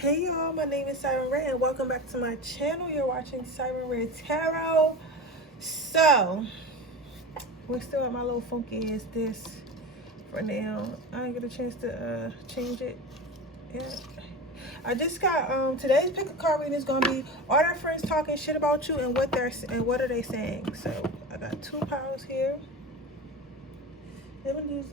Hey y'all, my name is Siren Redd and welcome back to my channel. You're watching Siren Redd Tarot. So, we're still at my little funky ass this for now. I didn't get a chance to change it yet. I just got today's pick a card reading is gonna be are their friends talking shit about you and what are they saying? So I got two piles here. Let me use.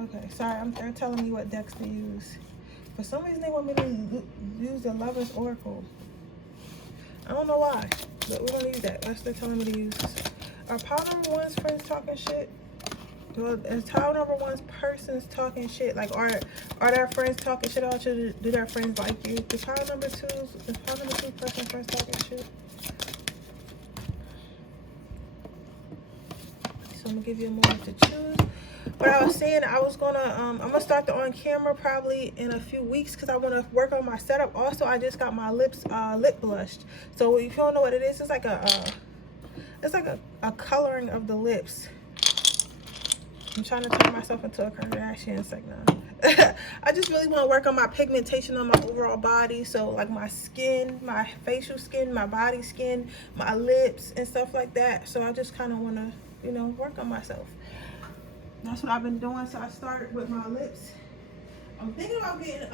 Okay, sorry, they're telling me what decks to use. For some reason, they want me to use the Lover's Oracle. I don't know why, but we're gonna use that. That's what they're telling me to use. Are pile number one's friends talking shit? Well, is pile number one's persons talking shit? Like, are their friends talking shit about you? Do their friends like you? Is pile number two person's friends talking shit? So I'm gonna give you a moment to choose. But I was saying I was gonna I'm gonna start the on camera probably in a few weeks because I want to work on my setup. Also, I just got my lips lip blushed. So if you don't know what it is, it's like a coloring of the lips. I'm trying to turn myself into a Kardashian. It's like, nah. I just really want to work on my pigmentation on my overall body. So like my skin, my facial skin, my body skin, my lips and stuff like that. So I just kind of want to, you know, work on myself. That's what I've been doing. So I started with my lips. I'm thinking about getting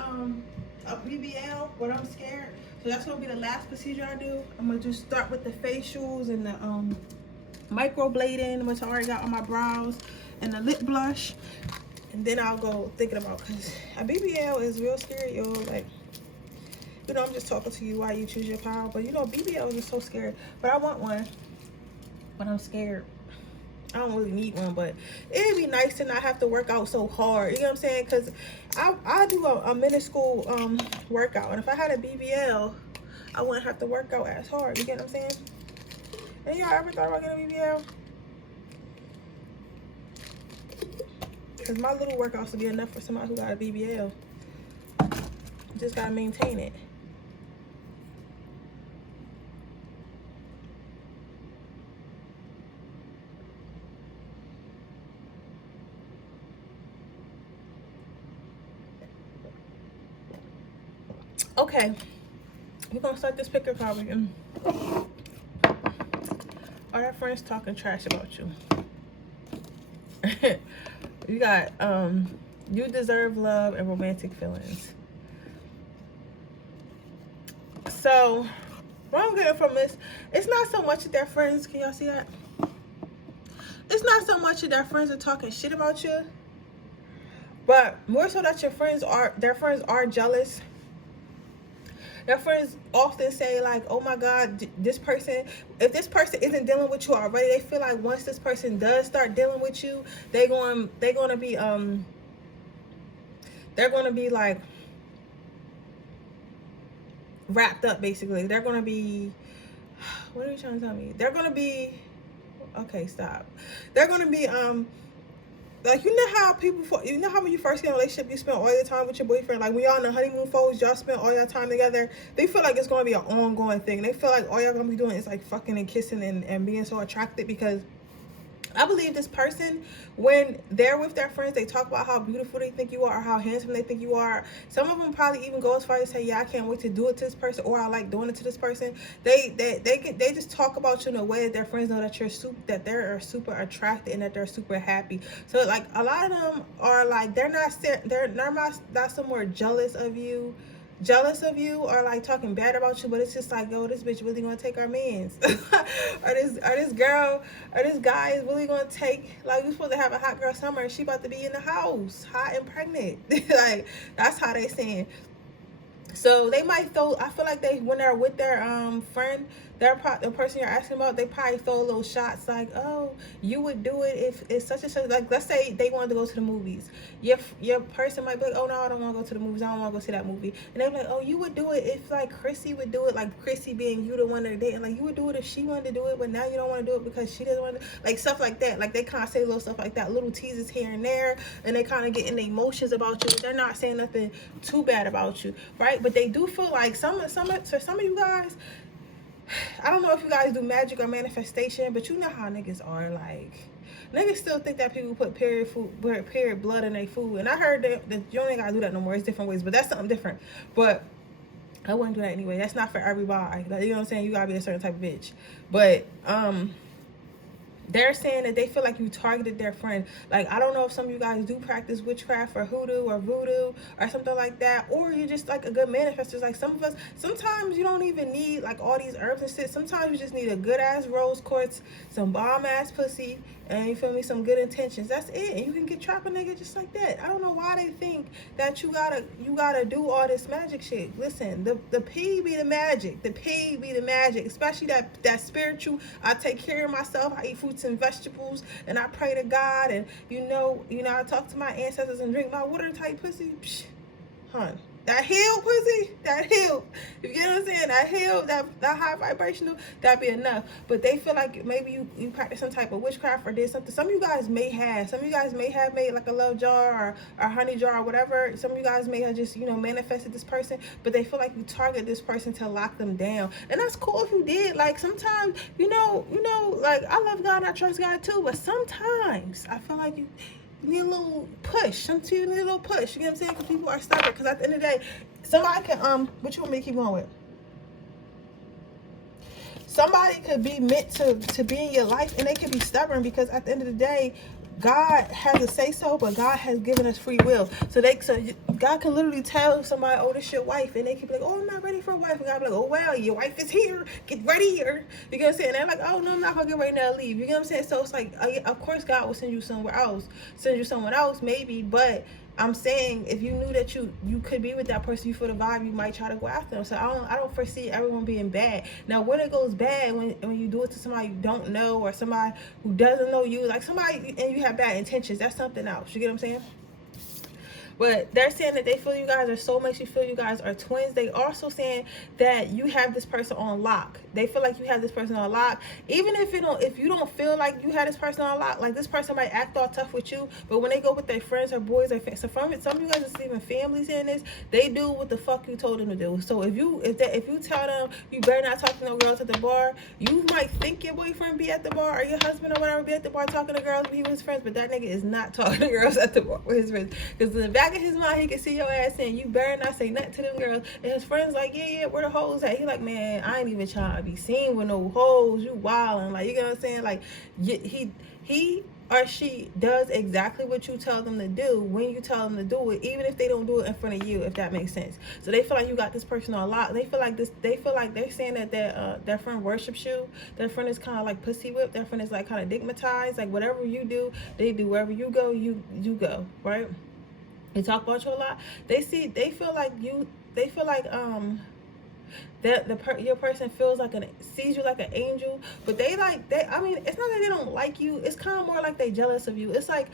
a BBL, but I'm scared. So that's gonna be the last procedure I do. I'm gonna just start with the facials and the microblading, which I already got on my brows, and the lip blush. And then I'll go thinking about, because a BBL is real scary, yo. Like, you know, I'm just talking to you while you choose your pile. But you know, BBLs are so scary. But I want one, but I'm scared. I don't really need one, but it'd be nice to not have to work out so hard. You know what I'm saying? Because I do a minuscule workout. And if I had a BBL, I wouldn't have to work out as hard. You get what I'm saying? And y'all ever thought about getting a BBL? Because my little workouts will be enough for somebody who got a BBL. You just got to maintain it. Okay, we're gonna start this picker card reading. Are their friends talking trash about you? You got you deserve love and romantic feelings. So what I'm getting from this, it's not so much that their friends, can y'all see that? It's not so much that their friends are talking shit about you, but more so that their friends are jealous. Their friends often say like, oh my God, this person, if this person isn't dealing with you already, they feel like once this person does start dealing with you, they're going to be like wrapped up basically. They're going to be, what are you trying to tell me? They're going to be, okay, stop. They're going to be like, you know how when you first get in a relationship, you spend all your time with your boyfriend. Like when y'all in the honeymoon phase, y'all spend all your time together. They feel like it's gonna be an ongoing thing. They feel like all y'all gonna be doing is like fucking and kissing and being so attracted, because I believe this person, when they're with their friends, they talk about how beautiful they think you are, or how handsome they think you are. Some of them probably even go as far as say, yeah, I can't wait to do it to this person, or I like doing it to this person. They just talk about you in a way that their friends know that they're super attracted and that they're super happy. So like a lot of them are like, they're not somewhere jealous of you, or like talking bad about you, but it's just like, yo, this bitch really gonna take our mans. or this girl or this guy is really gonna take, like, we supposed to have a hot girl summer and she about to be in the house hot and pregnant. Like, that's how they saying. So they might throw, I feel like when they're with their friend, the person you're asking about, they probably throw little shots like, oh, you would do it if it's such and such. Like, let's say they wanted to go to the movies. Your person might be like, oh no, I don't want to go to the movies. I don't want to go see that movie. And they're like, oh, you would do it if like Chrissy would do it. Like Chrissy being you the one they're dating. Like, you would do it if she wanted to do it, but now you don't want to do it because she doesn't want to. Like, stuff like that. Like, they kind of say little stuff like that, little teases here and there, and they kind of get in the emotions about you. They're not saying nothing too bad about you, right? But they do feel like some of you guys, I don't know if you guys do magic or manifestation, but you know how niggas are. Like, Niggas still think that people put period blood in their food. And I heard that you ain't gotta do that no more. It's different ways, but that's something different. But I wouldn't do that anyway. That's not for everybody. Like, you know what I'm saying? You gotta be a certain type of bitch. But they're saying that they feel like you targeted their friend. Like, I don't know if some of you guys do practice witchcraft or hoodoo or voodoo or something like that, or you're just like a good manifester. Like some of us, sometimes you don't even need like all these herbs and shit. Sometimes you just need a good ass rose quartz, some bomb ass pussy, and you feel me, some good intentions. That's it. And you can get trap a nigga just like that. I don't know why they think that you gotta do all this magic shit. Listen, the P be the magic. The P be the magic. Especially that spiritual. I take care of myself. I eat fruits and vegetables, and I pray to God, and you know, I talk to my ancestors and drink my water type pussy. Psh, hun. That healed pussy, that healed. You get what I'm saying? That healed, that high vibrational, that'd be enough. But they feel like maybe you practice some type of witchcraft or did something. Some of you guys may have made like a love jar or a honey jar or whatever. Some of you guys may have just, manifested this person, but they feel like you target this person to lock them down. And that's cool if you did. Like sometimes, like I love God and I trust God too, but sometimes I feel like you need a little push. Sometimes you need a little push. You get what I'm saying? Because people are stubborn. Because at the end of the day, somebody can what you want me to keep going with? Somebody could be meant to be in your life, and they could be stubborn because at the end of the day, God has a say so, but God has given us free will. So God can literally tell somebody, oh, this your wife, and they can be like, oh, I'm not ready for a wife. And God be like, oh, well, your wife is here. Get ready here. You get what I'm saying? And they're like, oh, no, I'm not gonna get ready now. Leave. You get what I'm saying? So it's like, of course, God will send you somewhere else. Send you someone else, maybe, but I'm saying if you knew that you could be with that person, you feel the vibe, you might try to go after them. So I don't foresee everyone being bad. Now when it goes bad, when you do it to somebody you don't know or somebody who doesn't know you, like somebody and you have bad intentions, that's something else. You get what I'm saying? But they're saying that they feel you guys are soulmates. You feel you guys are twins. They also saying that you have this person on lock. They feel like you have this person on lock. Even if you don't feel like you have this person on lock, like this person might act all tough with you, but when they go with their friends or boys or so from it, some of you guys are even families in this. They do what the fuck you told them to do. So if you tell them you better not talk to no girls at the bar, you might think your boyfriend be at the bar or your husband or whatever be at the bar talking to girls when he was his friends, but that nigga is not talking to girls at the bar with his friends. Because in the back of his mind, he can see your ass saying you better not say nothing to them girls. And his friends like, yeah, where the hoes at? He like, man, I ain't even trying to be seen with no hoes. You wildin'. Like, you know what I'm saying? Like, he or she does exactly what you tell them to do when you tell them to do it, even if they don't do it in front of you, if that makes sense. So they feel like you got this person on lock. They feel like they're saying that their friend worships you. Their friend is kind of like pussy whipped. Their friend is like kind of digmatized. Like whatever you do, they do. Wherever you go, you go, right? They talk about you a lot. They feel like your person sees you like an angel, but I mean, it's not that they don't like you. It's kind of more like they jealous of you. It's like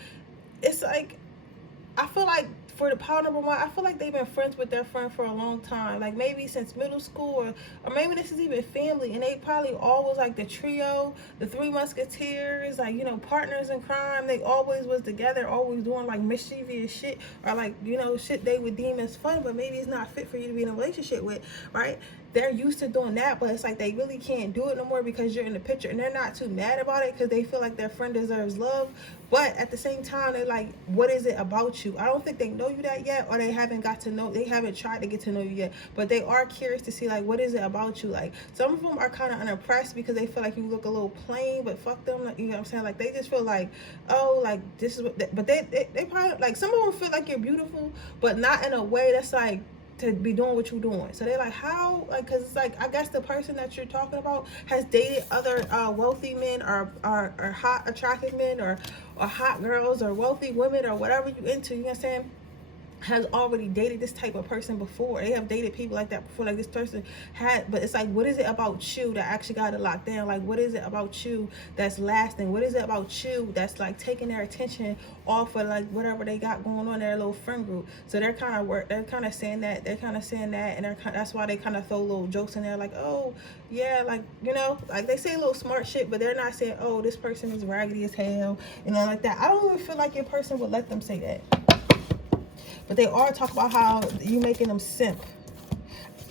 I feel like for the power number one, I feel like they've been friends with their friend for a long time, like maybe since middle school, or maybe this is even family, and they probably always like the trio, the Three Musketeers, like, partners in crime. They always was together, always doing like mischievous shit, or like, shit they would deem as fun, but maybe it's not fit for you to be in a relationship with, right? They're used to doing that, but it's like they really can't do it no more because you're in the picture, and they're not too mad about it because they feel like their friend deserves love. But at the same time, they're like, what is it about you? I don't think they know you that yet, or they haven't tried to get to know you yet, but they are curious to see, like, what is it about you? Like, some of them are kind of unimpressed because they feel like you look a little plain, but fuck them, you know what I'm saying? Like, they just feel like, oh, like, this is what, but they probably, like, some of them feel like you're beautiful, but not in a way that's like, to be doing what you're doing. So they're like, how? Like, because it's like, I guess the person that you're talking about has dated other wealthy men or hot attractive men or hot girls or wealthy women or whatever you into, you know what I'm saying, has already dated this type of person before. They have dated people like that before, like this person had. But it's like, what is it about you that actually got it locked down? Like, what is it about you that's lasting? What is it about you that's like taking their attention off of like whatever they got going on in their little friend group? So they're kind of saying that, and that's why they kind of throw little jokes in there, like, oh yeah, like, like they say a little smart shit, but they're not saying, oh, this person is raggedy as hell, like that. I don't even feel like your person would let them say that. But they are talking about how you making them simp.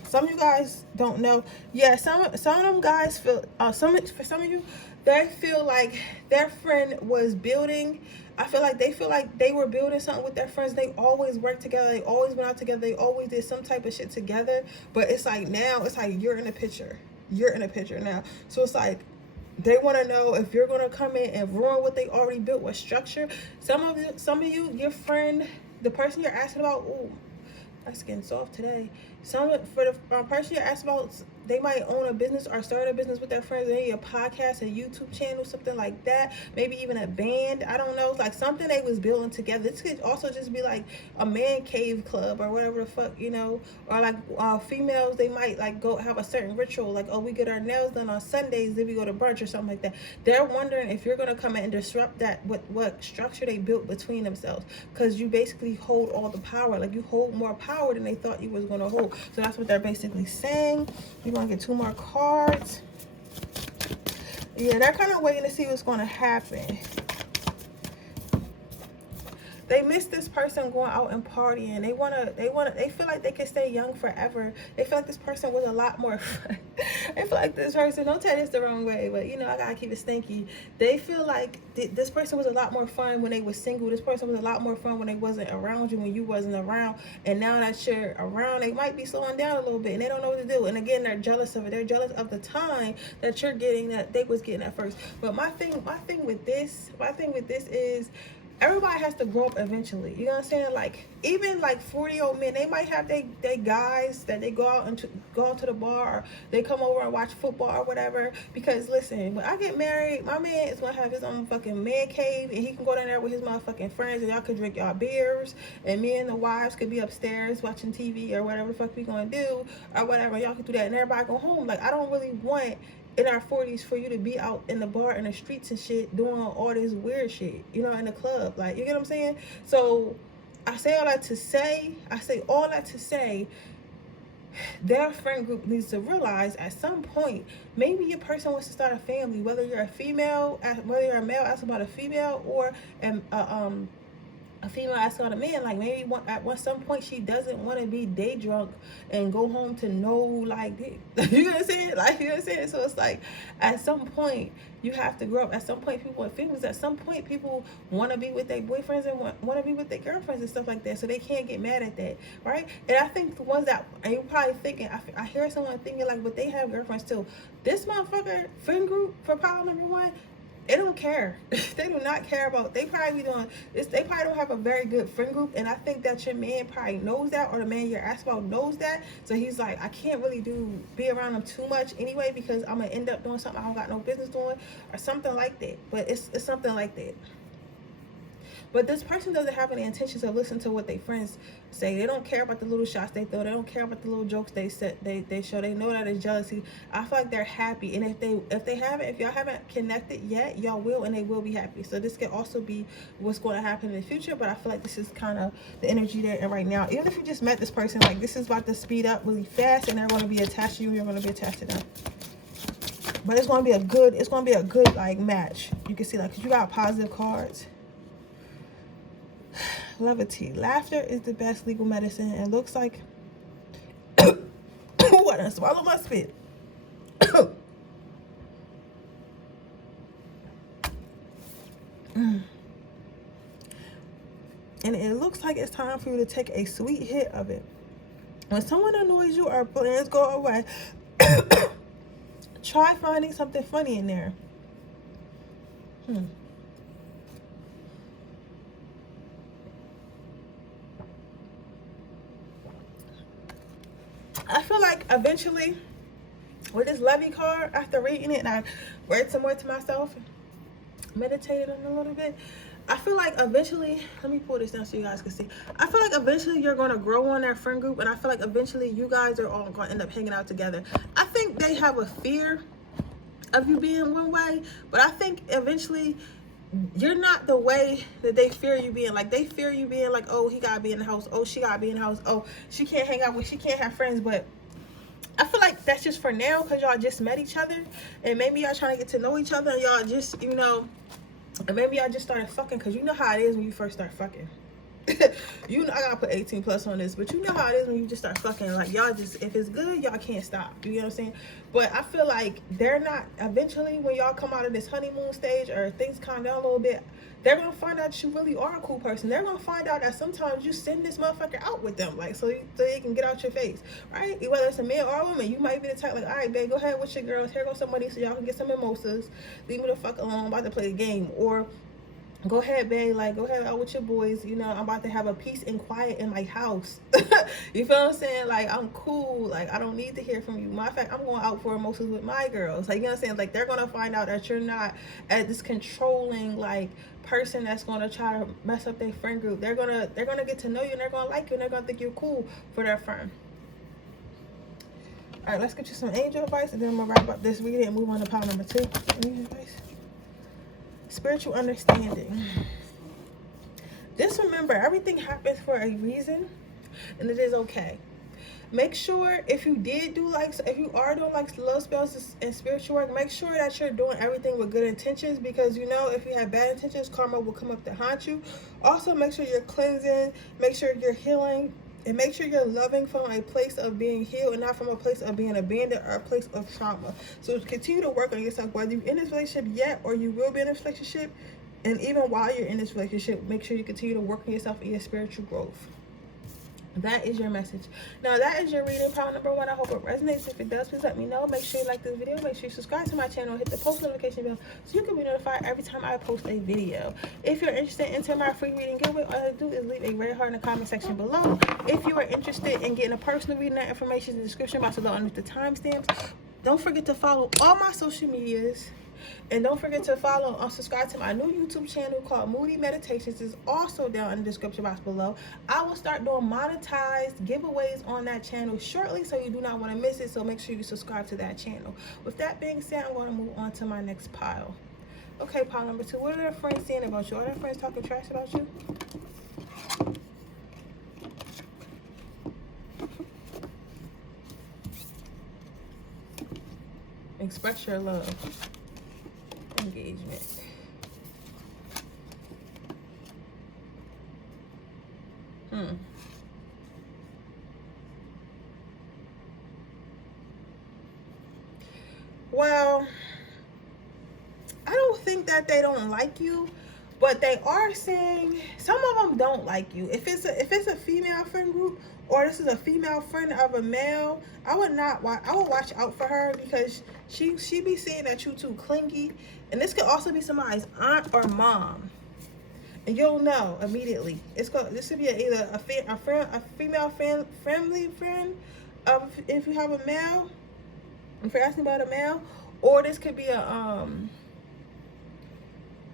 Some of you guys don't know. Yeah, some of them guys feel. For some of you, they feel like their friend was building. I feel like they were building something with their friends. They always worked together. They always went out together. They always did some type of shit together. But it's like now, it's like you're in a picture. You're in a picture now. So it's like they want to know if you're going to come in and ruin what they already built with structure. Some of you, your friend, the person you're asking about, ooh, my skin's soft today. For the person you're asking about, they might own a business or start a business with their friends, maybe a podcast, a YouTube channel, something like that, maybe even a band. I don't know. It's like something they was building together. This could also just be like a man cave club or whatever the fuck, you know, or like females, they might like go have a certain ritual, like, oh, we get our nails done on Sundays, then we go to brunch or something like that. They're wondering if you're going to come in and disrupt that, what structure they built between themselves, because you basically hold all the power. Like you hold more power than they thought you was going to hold. So that's what they're basically saying. We're going to get 2 more cards. Yeah, they're kind of waiting to see what's going to happen. They miss this person going out and partying. They feel like they can stay young forever. They feel like this person was a lot more fun. They feel like this person, don't take this the wrong way, but you know, I gotta keep it stinky. They feel like this person was a lot more fun when they were single. This person was a lot more fun when they wasn't around you, when you wasn't around. And now that you're around, they might be slowing down a little bit and they don't know what to do. And again, they're jealous of it. They're jealous of the time that you're getting that they was getting at first. But my thing with this is, everybody has to grow up eventually. You know what I'm saying? Like, even like 40-year-old men, they might have they guys that they go out to the bar, or they come over and watch football or whatever. Because listen, when I get married, my man is gonna have his own fucking man cave, and he can go down there with his motherfucking friends, and y'all could drink y'all beers, and me and the wives could be upstairs watching TV or whatever the fuck we gonna do or whatever. Y'all could do that, and everybody go home. Like, I don't really want in our 40s for you to be out in the bar, in the streets and shit, doing all this weird shit, you know, in the club. Like, you get what I'm saying? So I say all that to say, their friend group needs to realize at some point, maybe your person wants to start a family, whether you're a male asking about a female, or a female asking about a man. Like, maybe at some point she doesn't want to be day drunk and go home to no, like, you know what I'm saying? Like, you know what I'm saying? So it's like, at some point you have to grow up. At some point people want families. At some point people want to be with their boyfriends and want to be with their girlfriends and stuff like that. So they can't get mad at that, right? And I think the ones that, and you're probably thinking, I hear someone thinking like, but they have girlfriends too. This motherfucker friend group for pile number 1, they don't care. They do not care about, they probably be doing this. They probably don't have a very good friend group. And I think that your man probably knows that, or the man you're asking about knows that. So he's like, I can't really be around them too much anyway, because I'm going to end up doing something I don't got no business doing, or something like that. But it's something like that. But this person doesn't have any intentions of listening to what their friends say. They don't care about the little shots they throw. They don't care about the little jokes they show. They know that it's jealousy. I feel like they're happy. And if y'all haven't connected yet, y'all will, and they will be happy. So this could also be what's going to happen in the future. But I feel like this is kind of the energy there and right now. Even if you just met this person, like, this is about to speed up really fast, and they're going to be attached to you, and you're going to be attached to them. But it's going to be a good like match. You can see, like, 'cause you got positive cards. Levity. Laughter is the best legal medicine. It looks like what? I swallow my spit. And it looks like it's time for you to take a sweet hit of it. When someone annoys you or plans go away, try finding something funny in there. I feel like eventually, with this Levy card, after reading it, and I read some more to myself, meditated on it a little bit, I feel like eventually, let me pull this down so you guys can see. I feel like eventually you're going to grow on that friend group, and I feel like eventually you guys are all going to end up hanging out together. I think they have a fear of you being one way, but I think eventually you're not the way that they fear you being. Like, they fear you being like, oh, he gotta be in the house, oh, she gotta be in the house, oh, she can't hang out with, she can't have friends. But I feel like that's just for now, because y'all just met each other, and maybe y'all trying to get to know each other, and y'all just, you know, and maybe y'all just started fucking, because you know how it is when you first start fucking. You know, I gotta put 18 plus on this, but you know how it is when you just start fucking, like, y'all just, if it's good, y'all can't stop. You know what I'm saying? But I feel like they're not, eventually when y'all come out of this honeymoon stage or things calm down a little bit, they're gonna find out you really are a cool person. They're gonna find out that sometimes you send this motherfucker out with them, like, so they can get out your face, right? Whether it's a man or a woman, you might be the type, like, all right, babe, go ahead with your girls, here goes somebody so y'all can get some mimosas, leave me the fuck alone, I'm about to play the game. Or go ahead, babe, like, go ahead out with your boys, you know, I'm about to have a peace and quiet in my house. You feel what I'm saying? Like, I'm cool, like, I don't need to hear from you. Matter of fact, I'm going out for mimosas with my girls. Like, you know what I'm saying? Like, they're gonna find out that you're not at this controlling, like, person that's gonna try to mess up their friend group. They're gonna get to know you, and they're gonna like you, and they're gonna think you're cool for their friend. All right, let's get you some angel advice, and then I'm gonna wrap up this reading and move on to pile number 2. Angel advice. Spiritual understanding. Just remember, everything happens for a reason, and it is okay. Make sure if you are doing like love spells and spiritual work, make sure that you're doing everything with good intentions, because you know if you have bad intentions, karma will come up to haunt you. Also, make sure you're cleansing, make sure you're healing, and make sure you're loving from a place of being healed and not from a place of being abandoned or a place of trauma. So continue to work on yourself, whether you're in this relationship yet or you will be in this relationship. And even while you're in this relationship, make sure you continue to work on yourself and your spiritual growth. That is your message. Now, that is your reading, pile number 1. I hope it resonates. If it does, please let me know. Make sure you like this video. Make sure you subscribe to my channel. Hit the post notification bell so you can be notified every time I post a video. If you're interested in entering my free reading giveaway, all you do is leave a red heart in the comment section below. If you are interested in getting a personal reading, that information in the description box below underneath the timestamps. Don't forget to follow all my social medias. And don't forget to follow or subscribe to my new YouTube channel called Moody Meditations. It's also down in the description box below. I will start doing monetized giveaways on that channel shortly, so you do not want to miss it. So make sure you subscribe to that channel. With that being said, I'm going to move on to my next pile. Okay, pile number 2. What are their friends saying about you? Are their friends talking trash about you? Express your love. Engagement. Well, I don't think that they don't like you, but they are saying some of them don't like you. If it's a female friend group, or this is a female friend of a male, I would watch out for her, because she be saying that you too clingy. And this could also be somebody's aunt or mom, and you'll know immediately. This could be either a female family friend, if you have a male, if you're asking about a male, or this could be a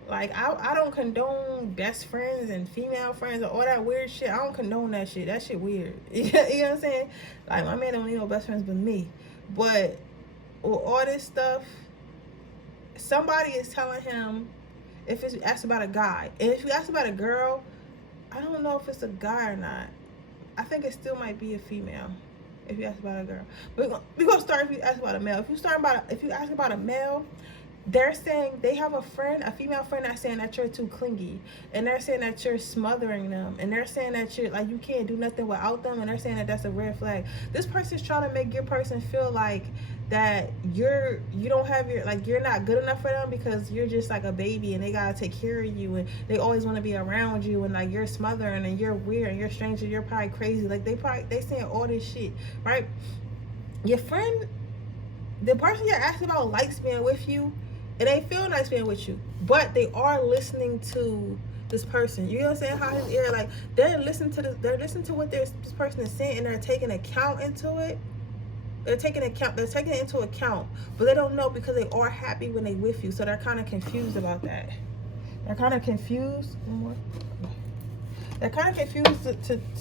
like, I don't condone best friends and female friends or all that weird shit. I don't condone that shit. That shit weird. You know what I'm saying? Like, my man don't need no best friends but me. But with all this stuff, somebody is telling him, if it's asked about a guy, and if you ask about a girl, I don't know if it's a guy or not. I think it still might be a female if you ask about a girl. But we're gonna start if you ask about a male. If you ask about a male, they're saying they have a female friend that's saying that you're too clingy, and they're saying that you're smothering them, and they're saying that you're like, you can't do nothing without them, and they're saying that that's a red flag. This person's trying to make your person feel like that you don't have you're not good enough for them, because you're just like a baby and they gotta take care of you, and they always want to be around you, and like you're smothering and you're weird and you're strange and you're probably crazy. Like they saying all this shit, right? Your friend, the person you're asking about, likes being with you, and they feel nice being with you, but they are listening to this person. You know what I'm saying? How his ear, like, they're listening to what this person is saying, and they're taking account into it. They're taking it into account, but they don't know, because they are happy when they with you. So they're kind of confused about that. They're kind of confused. They're kind of confused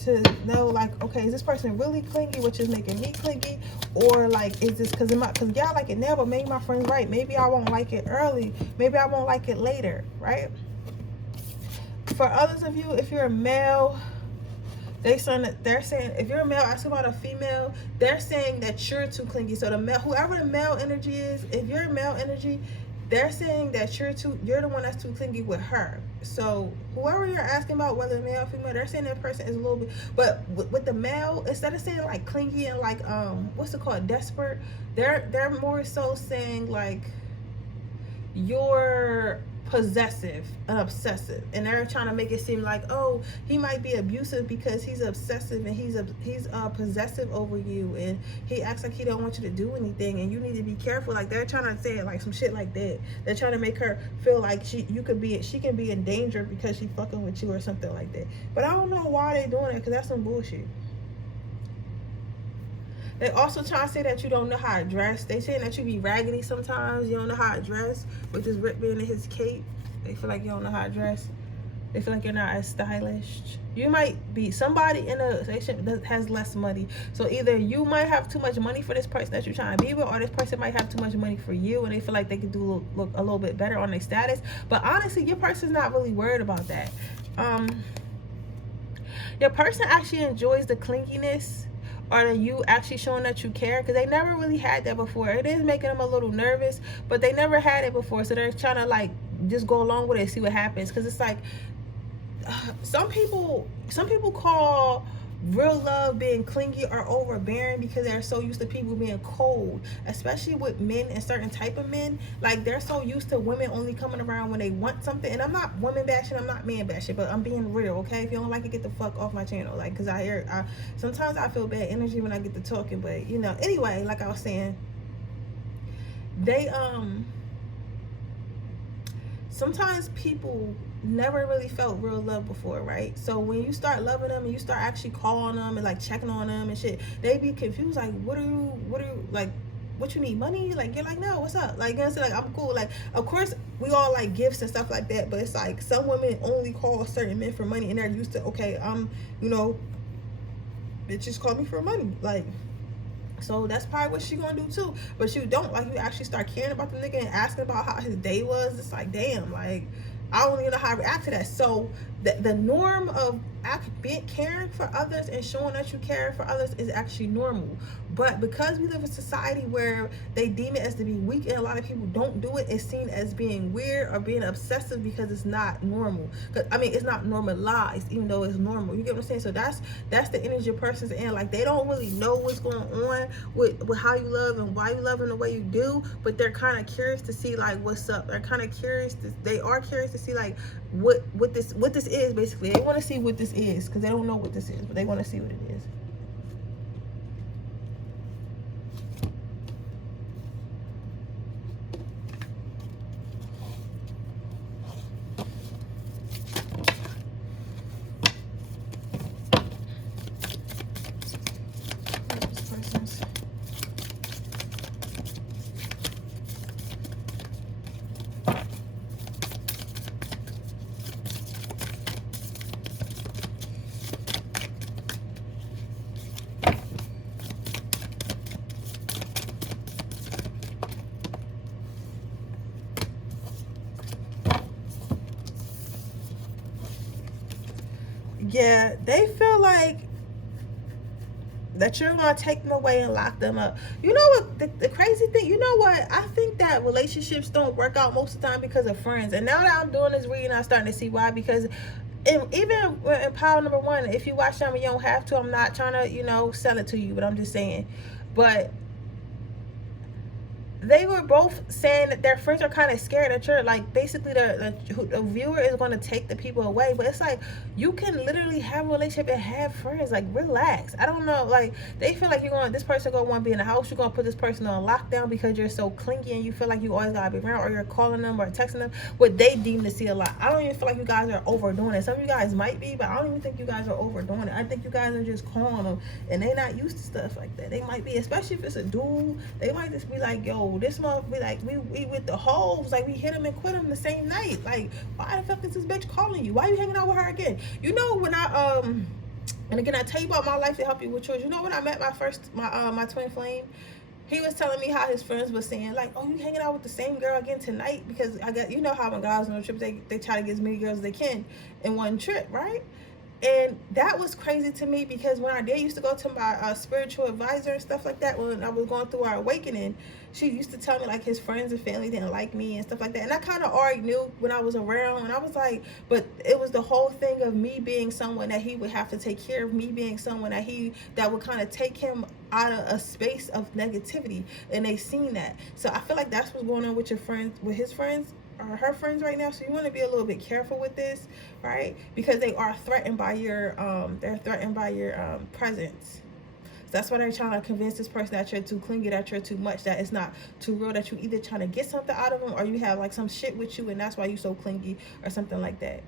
to know, like, okay, is this person really clingy, which is making me clingy, or like, is this because y'all like it now, but maybe my friend's right. Maybe I won't like it early. Maybe I won't like it later, right? For others of you, if you're a male, they're saying if you're a male asking about a female, they're saying that you're too clingy. So the male, whoever the male energy is, if you're a male energy, they're saying that you're the one that's too clingy with her. So whoever you're asking about, whether male or female, they're saying that person is a little bit, but with the male, instead of saying like clingy and like what's it called, desperate, they're more so saying like you're possessive and obsessive, and they're trying to make it seem like, oh, he might be abusive because he's obsessive and he's possessive over you, and he acts like he don't want you to do anything, and you need to be careful. Like they're trying to say like some shit like that. They're trying to make her feel like she can be in danger because she fucking with you or something like that. But I don't know why they doing it, because that's some bullshit. They also trying to say that you don't know how to dress. They saying that you be raggedy sometimes. You don't know how to dress, with this Rip being in his cape. They feel like you don't know how to dress. They feel like you're not as stylish. You might be somebody in a relationship that has less money. So either you might have too much money for this person that you're trying to be with, or this person might have too much money for you, and they feel like they could look a little bit better on their status. But honestly, your person's not really worried about that. Your person actually enjoys the clinginess, or you actually showing that you care, because they never really had that before. It is making them a little nervous, but they never had it before, so they're trying to like just go along with it, see what happens. Because it's like some people call real love being clingy or overbearing because they're so used to people being cold, especially with men and certain type of men. Like they're so used to women only coming around when they want something. And I'm not woman bashing, I'm not man bashing, but I'm being real, okay? If you don't like it, get the fuck off my channel. Like, because sometimes I feel bad energy when I get to talking, but you know, anyway, like I was saying, they sometimes people never really felt real love before, right? So when you start loving them and you start actually calling them and like checking on them and shit, they be confused, like what are you like, what you need, money? Like you're like, no, what's up? Like, you know, like I'm cool. Like of course we all like gifts and stuff like that, but it's like some women only call certain men for money, and they're used to, okay, you know, bitches call me for money, like. So that's probably what she gonna do too. But you don't, like, you actually start caring about the nigga and asking about how his day was. It's like, damn, like I don't even know how to react to that. So the norm of caring for others and showing that you care for others is actually normal. But because we live in a society where they deem it as to be weak, and a lot of people don't do it, it's seen as being weird or being obsessive because it's not normal. I mean, it's not normalized, even though it's normal. You get what I'm saying? So that's the energy of person's in. Like they don't really know what's going on with how you love and why you love in the way you do, but they're kind of curious to see like what's up. They're kind of curious. They are curious to see like what this is. Basically, they want to see what this is, because they don't know what this is, but they want to see what it is. Yeah, they feel like that you're gonna take them away and lock them up. You know what the crazy thing, you know what, I think that relationships don't work out most of the time because of friends. And now that I'm doing this reading, I'm starting to see why. Because even in Power Number One, if you watch them, you don't have to. I'm not trying to, you know, sell it to you, but I'm just saying. But they were both saying that their friends are kind of scared that you're like, basically the viewer is going to take the people away. But it's like, you can literally have a relationship and have friends. Like, relax. I don't know, like they feel like this person gonna want to be in the house. You're gonna put this person on lockdown because you're so clingy and you feel like you always gotta be around, or you're calling them or texting them, what they deem to see a lot. I don't even feel like you guys are overdoing it. Some of you guys might be, but I don't even think you guys are overdoing it. I think you guys are just calling them and they not used to stuff like that. They might be, especially if it's a dude, they might just be like, yo, this month we like we with the hoes, like we hit him and quit him the same night. Like, why the fuck is this bitch calling you? Why are you hanging out with her again? You know, when I and again, I tell you about my life to help you with yours. You know, when I met my twin flame, he was telling me how his friends were saying like, oh, you hanging out with the same girl again tonight? Because I got, you know how when guys on a trip, they try to get as many girls as they can in one trip, right? And that was crazy to me, because when I did used to go to my spiritual advisor and stuff like that, when I was going through our awakening, she used to tell me like his friends and family didn't like me and stuff like that. And I kind of already knew when I was around, and I was like, but it was the whole thing of me being someone that he would have to take care of, me being someone that would kind of take him out of a space of negativity, and they seen that. So I feel like that's what's going on with your friends, with his friends or her friends right now. So you want to be a little bit careful with this, right? Because they are threatened by your presence. So that's why they're trying to convince this person that you're too clingy, that you're too much, that it's not too real, that you either trying to get something out of them, or you have like some shit with you and that's why you so clingy, or something like that.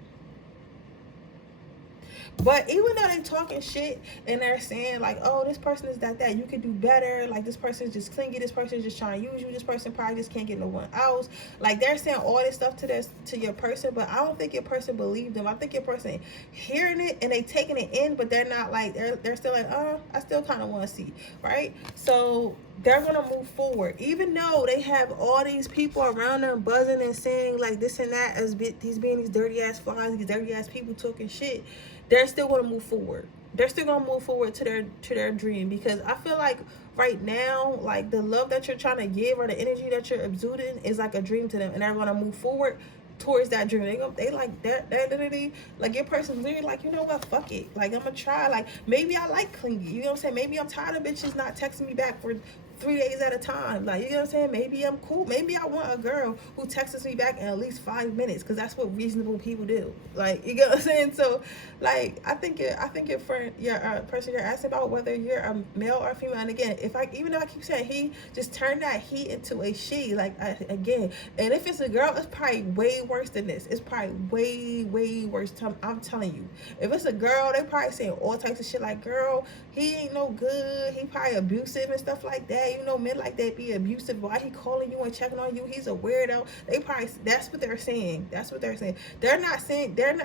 But even though they talking shit and they're saying like, oh, this person is that you could do better, like this person is just clingy, this person is just trying to use you, this person probably just can't get no one else, like they're saying all this stuff to your person, but I don't think your person believed them. I think your person hearing it and they taking it in, but they're not like, they're still like, oh, I still kind of want to see, right? So they're gonna move forward, even though they have all these people around them buzzing and saying like this and that, as these being these dirty ass flies, these dirty ass people talking shit. They're still going to move forward. They're still going to move forward to their dream, because I feel like right now, like the love that you're trying to give or the energy that you're exuding is like a dream to them, and they're going to move forward towards that dream. They like that literally, like your person's literally like, you know what, fuck it, like I'm gonna try, like maybe I like clingy, you know what I'm saying, maybe I'm tired of bitches not texting me back for 3 days at a time, like, you know what I'm saying, maybe I'm cool, maybe I want a girl who texts me back in at least 5 minutes, because that's what reasonable people do, like, you get what I'm saying. So like I think your friend, your person you're asking about, whether you're a male or a female, and again, even though I keep saying he, just turn that he into a she, like again, and if it's a girl, it's probably way worse than this. It's probably way worse. I'm telling you, if it's a girl, they probably saying all types of shit like, girl, he ain't no good, he probably abusive and stuff like that. You know, men like that be abusive. Why he calling you and checking on you? He's a weirdo. They probably, that's what they're saying. That's what they're saying. They're not saying, they're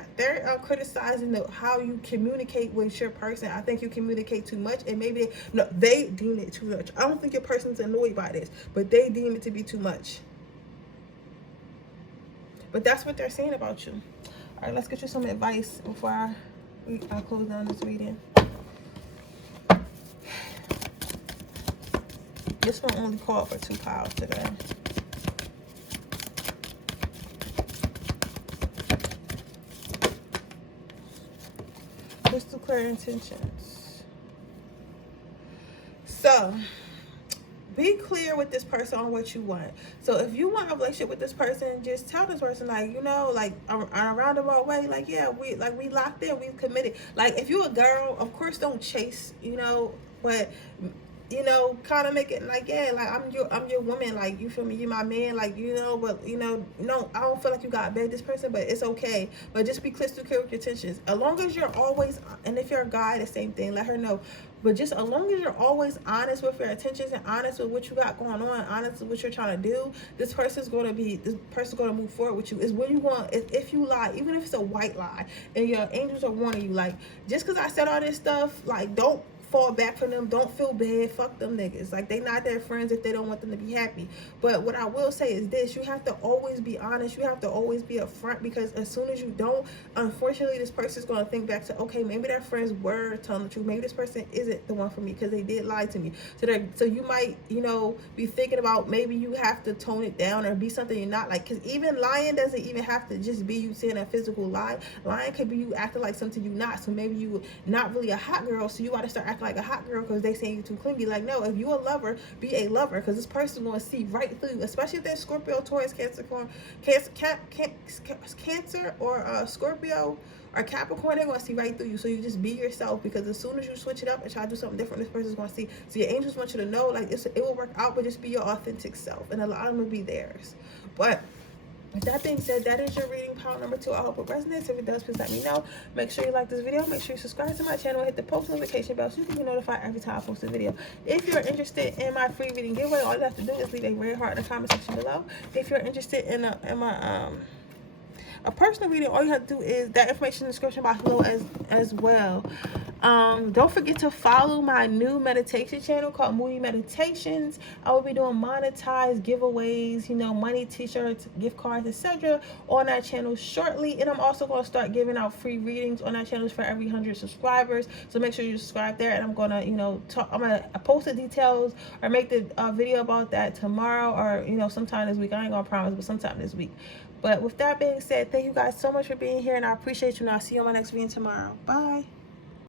criticizing how you communicate with your person. I think you communicate too much, and maybe they deem it too much. I don't think your person's annoyed by this, but they deem it to be too much. But that's what they're saying about you. All right, let's get you some advice before I close down this reading. This one only called for 2 piles today. Crystal clear intentions. So be clear with this person on what you want. So if you want a relationship with this person, just tell this person, like, you know, like on a roundabout way, like, yeah, we locked in, we've committed. Like, if you're a girl, of course don't chase, you know, but you know, kind of make it like, yeah, like I'm your woman, like, you feel me, you're my man, like, you know, but you know, no, I don't feel like you gotta beg this person, but it's okay. But just be crystal clear with your intentions. As long as you're always, and if you're a guy, the same thing, let her know. But just as long as you're always honest with your intentions and honest with what you got going on, honest with what you're trying to do, this person's gonna move forward with you. Is when you want, if you lie, even if it's a white lie, and your angels are warning you, like, just because I said all this stuff, like, don't fall back from them. Don't feel bad. Fuck them niggas. Like, they not their friends if they don't want them to be happy. But what I will say is this: you have to always be honest. You have to always be upfront, because as soon as you don't, unfortunately, this person's going to think back to, okay, maybe their friends were telling the truth. Maybe this person isn't the one for me because they did lie to me. So you might, you know, be thinking about maybe you have to tone it down or be something you're not, like, because even lying doesn't even have to just be you saying a physical lie. Lying could be you acting like something you're not. So maybe you not really a hot girl, so you got to start acting like a hot girl because they saying you too clingy. Like, no, if you a lover, be a lover, because this person's going to see right through you, especially if they're Scorpio, Taurus, Cancer, or Scorpio or Capricorn. They're going to see right through you. So you just be yourself, because as soon as you switch it up and try to do something different, this person's going to see. So your angels want you to know, like, it will work out, but just be your authentic self, and a lot of them will be theirs. But with that being said, that is your reading pile number 2. I hope it resonates. If it does, please let me know. Make sure you like this video. Make sure you subscribe to my channel and hit the post notification bell so you can be notified every time I post a video. If you're interested in my free reading giveaway, all you have to do is leave a red heart in the comment section below. If you're interested in a personal reading, all you have to do is that information in the description box below as well. Don't forget to follow my new meditation channel called Moody Meditations. I will be doing monetized giveaways, you know, money, t-shirts, gift cards, etc. on that channel shortly. And I'm also going to start giving out free readings on that channel for every 100 subscribers. So make sure you subscribe there. And I'm going to, you know, I'm going to post the details or make the video about that tomorrow, or, you know, sometime this week. I ain't going to promise, but sometime this week. But with that being said, thank you guys so much for being here, and I appreciate you, and I'll see you on my next video tomorrow. Bye.